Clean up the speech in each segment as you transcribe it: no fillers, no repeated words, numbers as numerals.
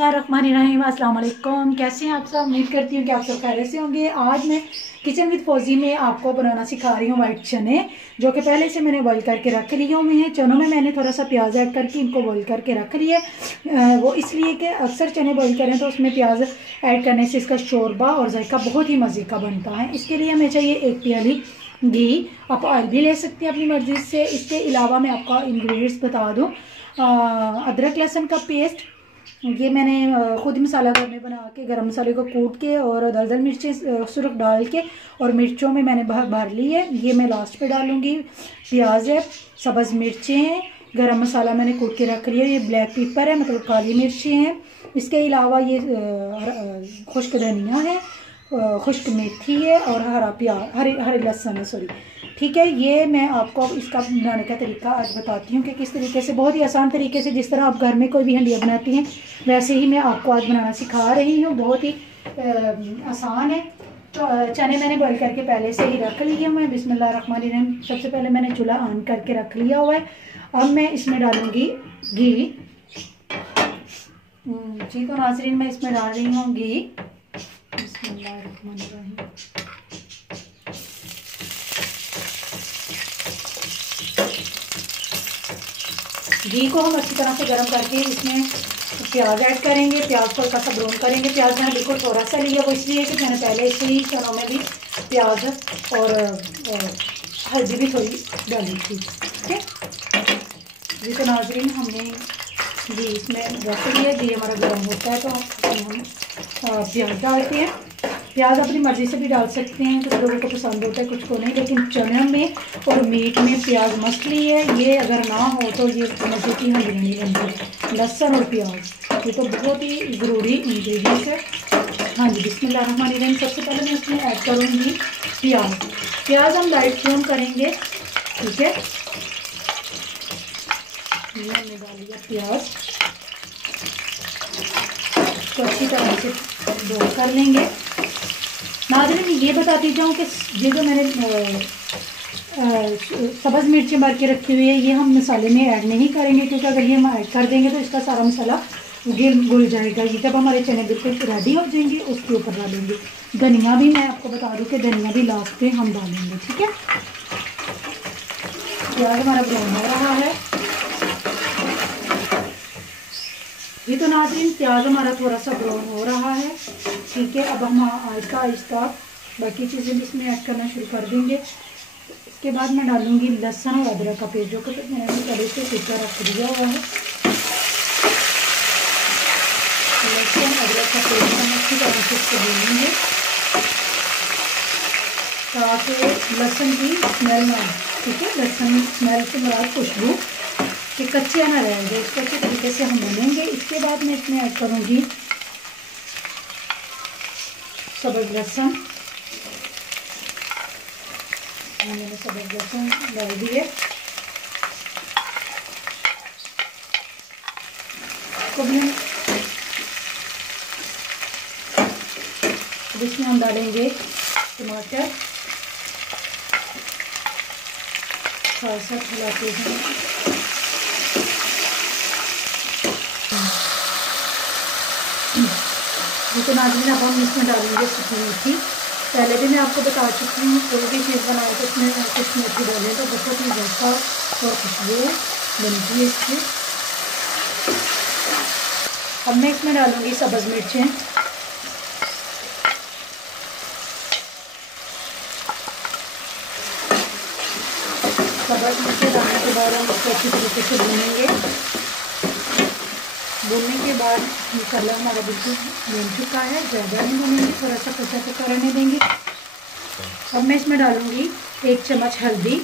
बिस्मिल्लाहिर्रहमानिर्रहीम। अस्सलाम वालेकुम। कैसे हैं आप सब? उम्मीद करती हूँ कि आप सब खैरियत से होंगे। आज मैं किचन विद फौजी में आपको बनाना सिखा रही हूँ वाइट चने, जो कि पहले से मैंने बॉईल करके रख लिए हुए हैं। चनों में मैंने थोड़ा सा प्याज ऐड करके इनको बॉईल करके रख लिया। वो इसलिए कि अक्सर चने बॉईल करें तो उसमें प्याज ऐड करने से इसका शोरबा और जायका बहुत ही मज़े का बनता है। इसके लिए हमें चाहिए 1 प्याली घी। आप ऑयल भी ले सकते हैं अपनी मर्ज़ी से। इसके अलावा मैं आपका इंग्रेडिएंट्स बता दूँ। अदरक लहसुन का पेस्ट, ये मैंने खुद मसाला घर में बना के गरम मसाले को कूट के और दरदर मिर्चें सुरख डाल के और मिर्चों में मैंने भर ली है। ये मैं लास्ट पे डालूंगी। प्याज है, सब्ज़ मिर्चें हैं, गरम मसाला मैंने कूट के रख लिया। ये ब्लैक पेपर है, मतलब काली मिर्चें हैं। इसके अलावा ये खुश्क धनिया है, खुश्क मेथी है और हरा प्याज, हरे लहसुन है, सॉरी। ठीक है, ये मैं आपको इसका बनाने का तरीका आज बताती हूँ कि किस तरीके से, बहुत ही आसान तरीके से, जिस तरह आप घर में कोई भी हंडिया बनाती हैं वैसे ही मैं आपको आज बनाना सिखा रही हूँ। बहुत ही आसान है। तो चने मैंने बॉईल करके पहले से ही रख लिए हुए हैं। बिस्मिल्लाहिर्रहमानिर्रहीम। सबसे पहले मैंने चूल्हा ऑन करके रख लिया हुआ है। अब मैं इसमें डालूँगी घी। जी तो नाज़रीन, मैं इसमें डाल रही हूँ घी। बिस्मिल्लाहिर्रहमानिर्रहीम। घी को हम अच्छी तरह से गर्म करके इसमें प्याज ऐड करेंगे। प्याज को हल्का सा ब्राउन करेंगे। प्याज मैंने बिल्कुल थोड़ा सा लिया, वो इसलिए कि मैंने पहले से ही चनों में भी प्याज और हल्दी भी थोड़ी डाली थी। ठीक है जी। तो नाज़रीन, हमने घी इसमें रख लिया। घी हमारा गर्म होता है तो हम प्याज डालते हैं। प्याज अपनी मर्ज़ी से भी डाल सकते हैं, कुछ लोगों को पसंद होता है, कुछ को नहीं, लेकिन चने में और मीट में प्याज मछली है, ये अगर ना हो तो ये मज़े की हंडी नहीं बनती। लहसुन और प्याज ये तो बहुत ही ज़रूरी इंग्रेडिएंट्स है। हाँ जी, बिस्मिल्लाहिर्रहमानिर्रहीम। सबसे पहले मैं इसमें ऐड करूँगी प्याज। प्याज हम लाइट फ्लेम करेंगे। ठीक है, ये हमने डाल दिया प्याज तो अच्छी तरह से ब्राउन कर लेंगे। नाज़रीन, ये बताती जाऊँ कि ये जो मैंने सब्ज़ मिर्चें भर के रखी हुई है, ये हम मसाले में ऐड नहीं करेंगे, क्योंकि अगर ये हम ऐड कर देंगे तो इसका सारा मसाला घुल जाएगा। ये जब हमारे चने बिल्कुल रेडी हो जाएंगे उसके ऊपर डालेंगे। धनिया भी मैं आपको बता दूँ कि धनिया भी लास्ट पे हम डालेंगे। ठीक है, प्याज हमारा ब्राउन हो रहा है। ये तो नाज़रीन, प्याज हमारा थोड़ा सा ब्राउन हो रहा है। ठीक है, अब हम आहिस्ता आहिस्ता बाकी चीज़ें भी इसमें ऐड करना शुरू कर देंगे। इसके बाद मैं डालूंगी लहसुन और अदरक का पेस्ट, जो कि मैंने पहले से कुकर रख दिया हुआ है। लहसुन अदरक का पेस्ट हम अच्छी तरह से इसको भूनेंगे ताकि लहसुन की स्मेल ना आए। ठीक है, लहसुन स्मेल से मेरा खुशबू कि कच्चे ना रह जाए, इसको अच्छे तरीके से हम भूनेंगे। इसके बाद मैं इसमें ऐड करूँगी सब्ज़ लहसुन। मैंने सब्ज़ लहसुन डाल दिए। अब इसमें हम डालेंगे टमाटर। थोड़ा सा खिलाते हैं। तो नाज़रीन, अब हम इसमें डालेंगे सूखी मेथी। पहले भी मैं आपको बता चुकी हूँ, कोई भी चीज़ बनाए तो उसमें कुछ मेथी डालें तो बहुत ही जायका और खुशबू बनती है इसकी। अब मैं इसमें डालूँगी सब्ज़ मिर्चें। सब्ज़ मिर्चें डालने के बाद हम इसको अच्छी तरीके से भूनेंगे। भूनने के बाद मसाला हमारा बिल्कुल भून चुका है, ज़्यादा नहीं भूनेंगे, थोड़ा सा कच्चा पक्का रहने देंगे। अब मैं इसमें डालूँगी 1 चम्मच हल्दी।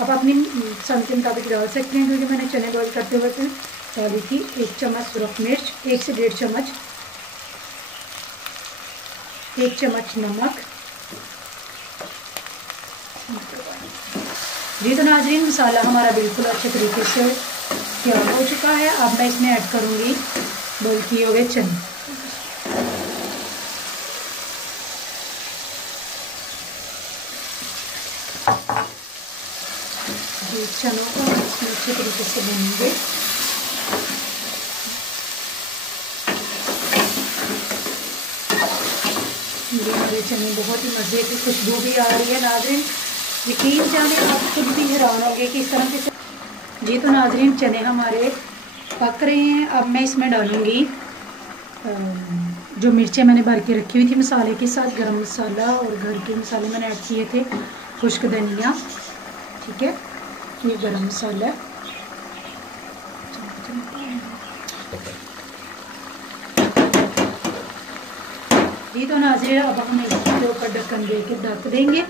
अब अपनी पसंद के मुताबिक डाल सकते हैं, क्योंकि मैंने चने बॉईल करते वक्त डाली थी। 1 चम्मच सुरख मिर्च, 1 से 1.5 चम्मच, 1 चम्मच नमक। जी तो नाज़रीन, मसाला हमारा बिल्कुल अच्छे तरीके से तैयार हो चुका है। अब मैं इसमें ऐड करूँगी बॉईल किए हुए चने। चनों को अच्छे तरीके से भूनेंगे। ये हमारे चने बहुत ही मज़े की खुशबू भी आ रही है नाज़रीन, यकीन जाने आप खुद भी हैरान होंगे कि इस तरह के। जी तो नाज़रीन चने हमारे पक रहे हैं। अब मैं इसमें डालूँगी जो मिर्चें मैंने भर के रखी हुई थी मसाले के साथ, गरम मसाला और घर के मसाले मैंने ऐड किए थे, खुश्क धनिया, ठीक है, ये गरम मसाला। ये तो नाज़रीन अब हम इसके ऊपर ढक्कन दे के ढक देंगे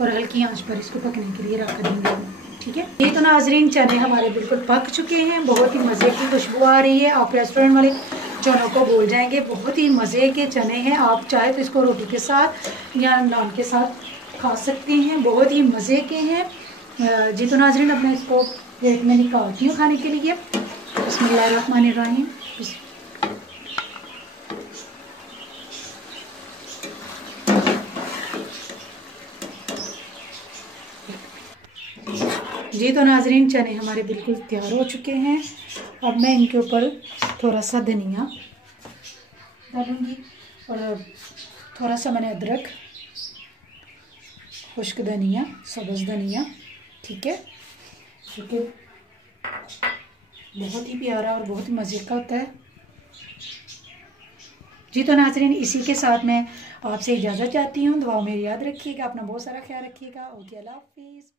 और हल्की आंच पर इसको पकने के लिए रख देंगे, ठीक है। ये तो नाज़रीन चने हमारे बिल्कुल पक चुके हैं, बहुत ही मज़े की खुशबू आ रही है। आप रेस्टोरेंट वाले चनों को भूल जाएंगे, बहुत ही मज़े के चने हैं। आप चाहे तो इसको रोटी के साथ या नान के साथ खा सकते हैं, बहुत ही मज़े के हैं। जी तो नाज़रीन अब मैं इसको प्लेट में निकालती हूँ खाने के लिए। बिस्मिल्लाहिर्रहमानिर्रहीम। जी तो नाज़रीन चने हमारे बिल्कुल तैयार हो चुके हैं। अब मैं इनके ऊपर थोड़ा सा धनिया डालूँगी और थोड़ा सा मैंने अदरक, खुश्क धनिया, सब्ज़ धनिया, ठीक है, क्योंकि बहुत ही प्यारा और बहुत ही मज़े का होता है। जी तो नाज़रीन इसी के साथ मैं आपसे इजाज़त चाहती हूँ। दुआ मेरी याद रखिएगा, अपना बहुत सारा ख्याल रखिएगा। ओके, अल्लाह हाफिज़।